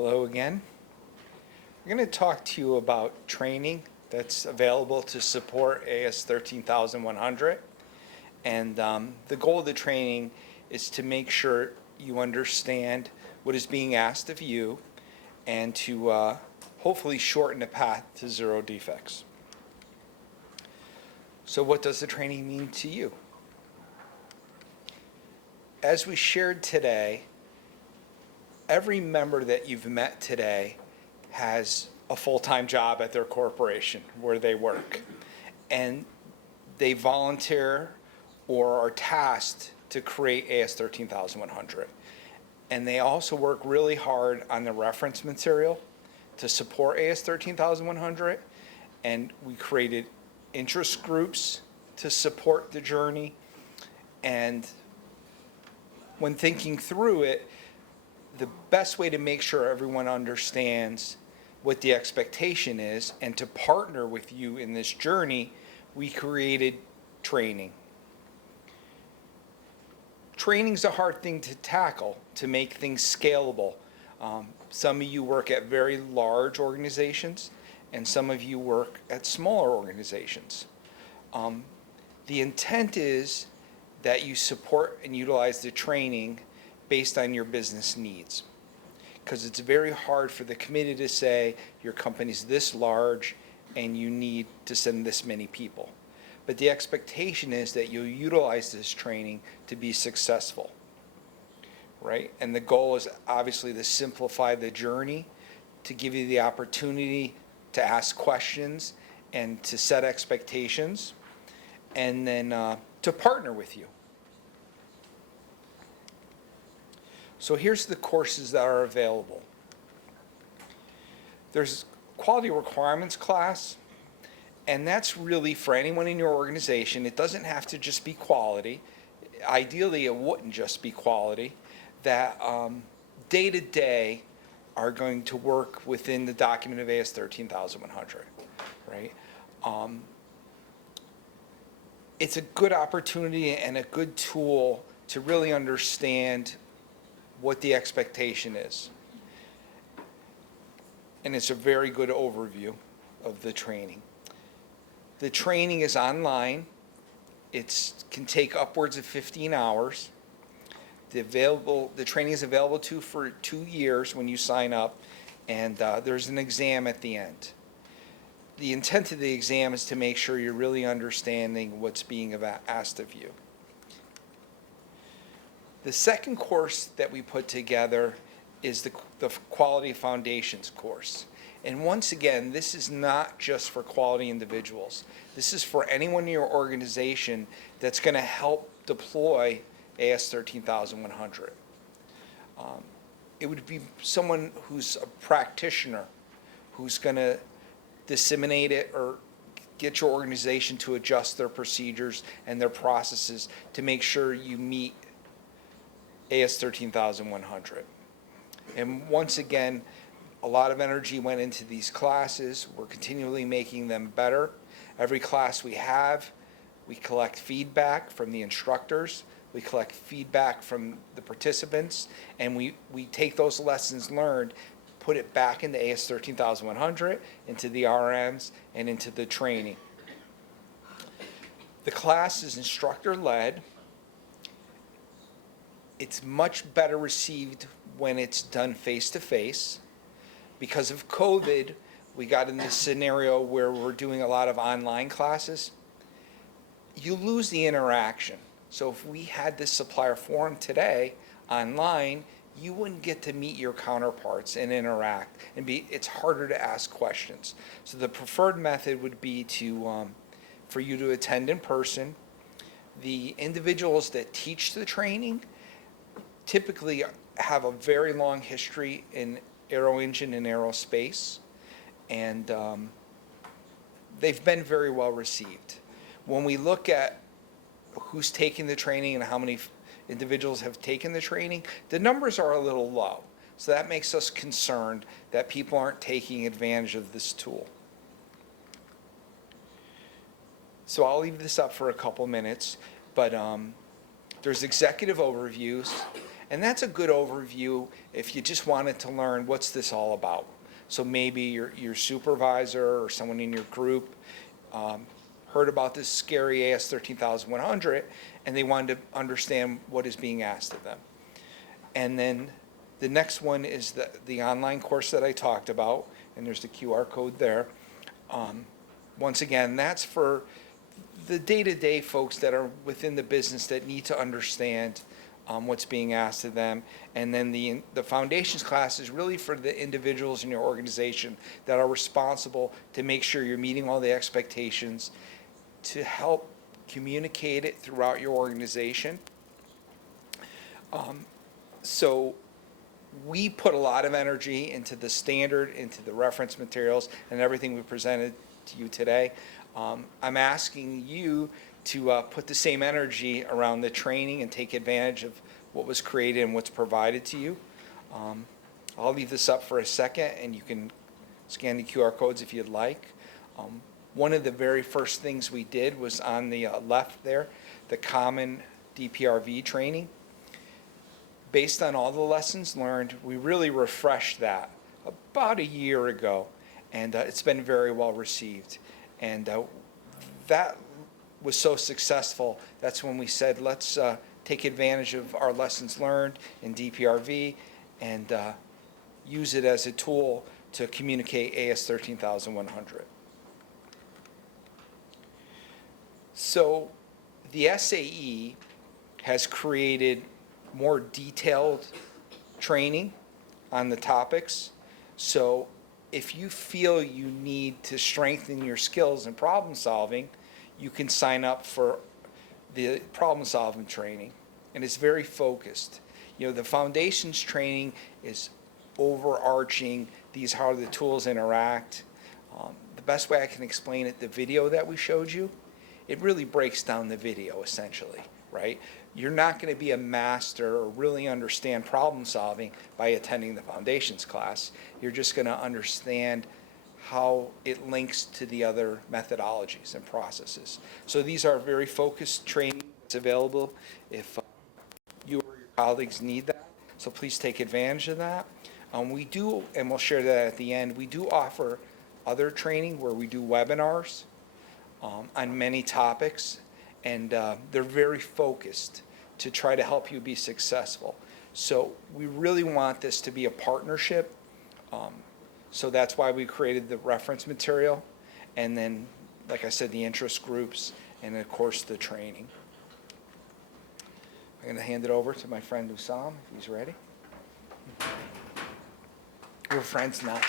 Hello again. I'm going to talk to you about training that's available to support AS 13100. And the goal of the training is to make sure you understand what is being asked of you and to hopefully shorten the path to zero defects. So what does the training mean to you? As we shared today, every member that you've met today has a full-time job at their corporation where they work. And they volunteer or are tasked to create AS 13100. And they also work really hard on the reference material to support AS 13100. And we created interest groups to support the journey. And when thinking through it, the best way to make sure everyone understands what the expectation is and to partner with you in this journey, we created training. Training's a hard thing to tackle to make things scalable. Some of you work at very large organizations and some of you work at smaller organizations. The intent is that you support and utilize the training based on your business needs. Because it's very hard for the committee to say your company's this large and you need to send this many people. But the expectation is that you'll utilize this training to be successful, right? And the goal is obviously to simplify the journey, to give you the opportunity to ask questions and to set expectations, and then to partner with you. So here's the courses that are available. There's quality requirements class, and that's really for anyone in your organization. It doesn't have to just be quality. Ideally, it wouldn't just be quality. That day to day are going to work within the document of AS 13100, right? It's a good opportunity and a good tool to really understand what the expectation is. And it's a very good overview of the training. The training is online. It can take upwards of 15 hours. The training is available for 2 years when you sign up, and there's an exam at the end. The intent of the exam is to make sure you're really understanding what's being asked of you. The second course that we put together is the Quality Foundations course. And once again, this is not just for quality individuals. This is for anyone in your organization that's going to help deploy AS 13100. It would be someone who's a practitioner who's going to disseminate it or get your organization to adjust their procedures and their processes to make sure you meet AS 13100. And once again, a lot of energy went into these classes. We're continually making them better. Every class we have, we collect feedback from the instructors, we collect feedback from the participants, and we take those lessons learned, put it back into AS 13100, into the RMs, and into the training. The class is instructor-led. It's much better received when it's done face-to-face. Because of COVID, we got in this scenario where we're doing a lot of online classes. You lose the interaction. So if we had this supplier forum today online, you wouldn't get to meet your counterparts and interact. It's harder to ask questions. So the preferred method would be for you to attend in person. The individuals that teach the training typically have a very long history in aero engine and aerospace, and they've been very well received. When we look at who's taking the training and how many individuals have taken the training, the numbers are a little low. So that makes us concerned that people aren't taking advantage of this tool. So I'll leave this up for a couple minutes, but there's executive overviews, And that's a good overview if you just wanted to learn what's this all about. So maybe your supervisor or someone in your group heard about this scary AS 13100 and they wanted to understand what is being asked of them. And then the next one is the online course that I talked about, and there's the QR code there. Once again, that's for the day-to-day folks that are within the business that need to understand what's being asked of them. And then the foundations class is really for the individuals in your organization that are responsible to make sure you're meeting all the expectations, to help communicate it throughout your organization. So we put a lot of energy into the standard, into the reference materials, and everything we presented to you today. I'm asking you to put the same energy around the training and take advantage of what was created and what's provided to you. I'll leave this up for a second, and you can scan the QR codes if you'd like. One of the very first things we did was on the left there, the common DPRV training. Based on all the lessons learned, we really refreshed that about a year ago, and it's been very well received. And that was so successful, that's when we said, let's take advantage of our lessons learned in DPRV and use it as a tool to communicate AS 13100. So the SAE has created more detailed training on the topics. So if you feel you need to strengthen your skills in problem solving, you can sign up for the problem solving training. And it's very focused. You know, the foundations training is overarching, these how the tools interact. The best way I can explain it, the video that we showed you, it really breaks down the video essentially, right? You're not going to be a master or really understand problem solving by attending the foundations class. You're just going to understand how it links to the other methodologies and processes. So these are very focused training that's available if you or your colleagues need that. So please take advantage of that. We do, and we'll share that at the end, we do offer other training where we do webinars on many topics, and they're very focused to try to help you be successful. So we really want this to be a partnership. So that's why we created the reference material, and then, like I said, the interest groups, and of course the training. I'm going to hand it over to my friend Usam, if he's ready. We're friends now.